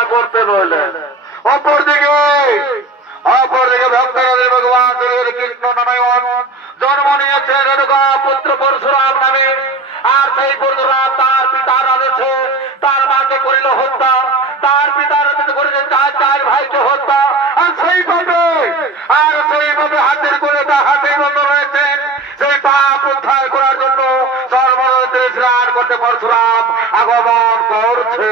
ক্ষমা করতে রইলেন। অপরদিকে ভক্তরাজের ভগবান কৃষ্ণ নারায়ণ জন্ম নিয়েছেন রেণুকা পুত্র পরশুরাম নামে। আর সেই পরশুরাম তার পিতার আদেশে তার মাকে করিল হত্যা, তার পিতার আদেশে করিলেন চার ভাইকে হত্যা। আর সেইভাবে হাতের করে তা হাতে বন্ধ রয়েছেন। সেই পাপ উদ্ধার করার জন্য সর্বদা স্নান করতে পরশুরাম আগমন করছে।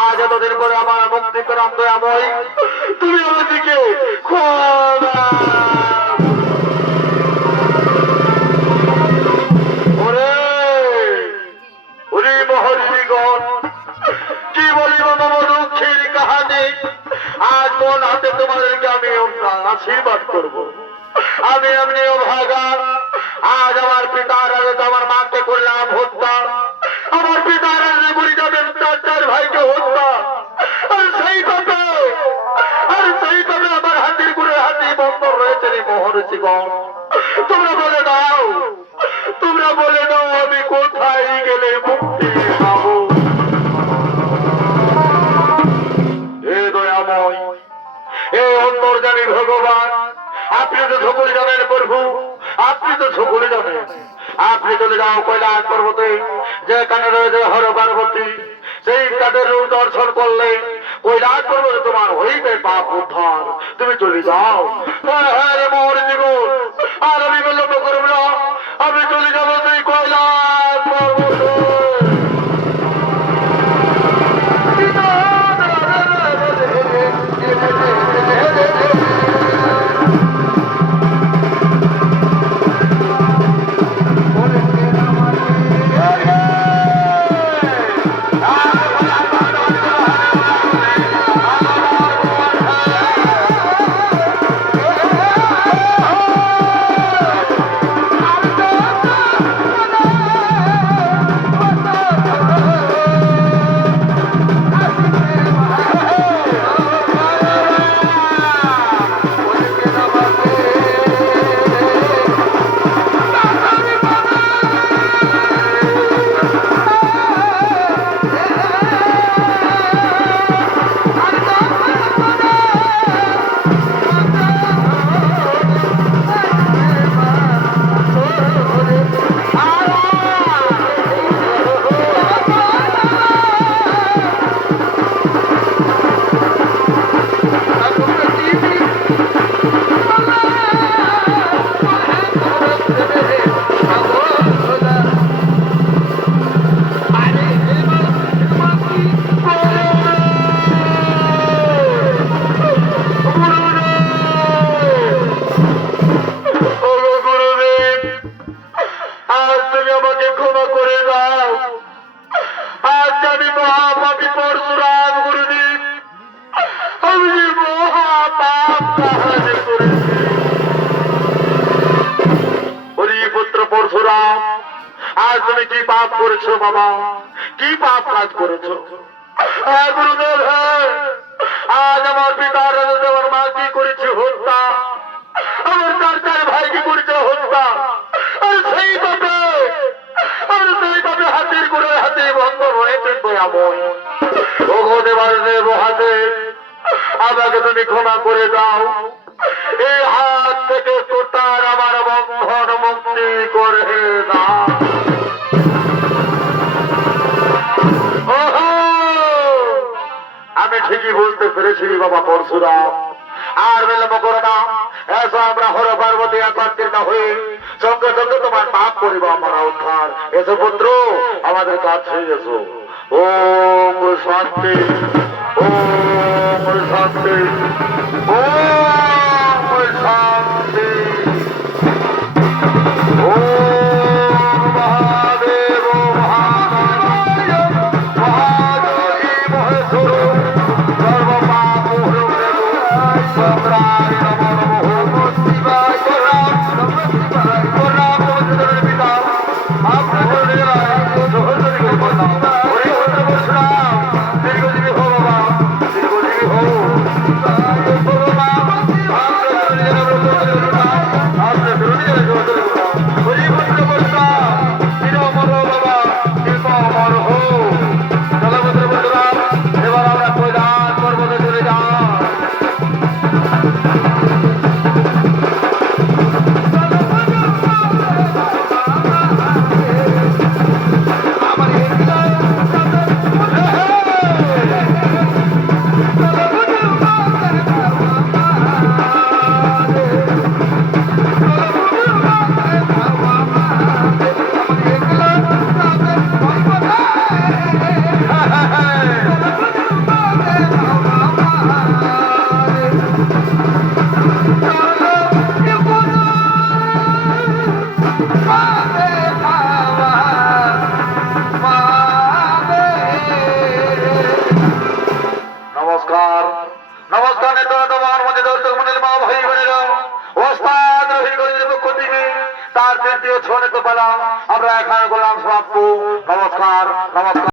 আজ এতদিন পরে আমার মুক্তি করাম দয়াময়, তুমি আমাদেরকে কি বলিব মম দুঃখের কাহানি। আজ মন হাতে তোমাদেরকে আমি আশীর্বাদ করব। আমি এমনি অভাগা, আজ আমার পিতার আমার মাকে করলাম হত্যা, আমার পিতার গুলি যাবেন চার ভাইকে হত্যা। ভগবান, আপনি তো সকলে জানেন প্রভু, আপনি তো সকলে জানেন। আপনি চলে যাও কৈলাস পর্বতে, যেখানে রয়েছে হর পার্বতী, সেই তাদের রূপ দর্শন করলে কৈলাস পর্বতে তোমার হইবে পাপ উদ্ধার। তুমি চলে যাও। হ্যাঁ রে মোর জীবন, আর আমি বিলম্ব করব না, আমি চলে যাবো সেই কৈলাস পর্বতে। পরশুরাম, আজ তুমি কি পাপ করেছো বাবা? কি পাপ কাজ করেছো? গুরুদেব, আজ আমার পিতার আমার মা কি করেছে হত্যা, আমার চার ভাই কি করেছে হত্যা, আর সেই পাপে হাতির করে হাতে বন্ধ হয়েছে দয়াময়। ওগো দেবাদেব হাতে, আমাকে তুমি ক্ষমা করে দাও। এই হাত থেকে তোতার আমার বন্ধন মুক্তি করে দাও। আমি ঠিকই বুঝতে পেরেছি বাবা পরশুরাম, আর বিলম্ব করো না, এসো আমরা হর পার্বতী একত্রিত হয়ে সঙ্গে সঙ্গে তোমার পাপ করিব আমরা উদ্ধার। এসো পুত্র, আমাদের কাছে এসো। ওম শান্তি, ওম শান্তি, ওম শান্তি। আমরা এখানে গোলাম সমাপ্ত। নমস্কার।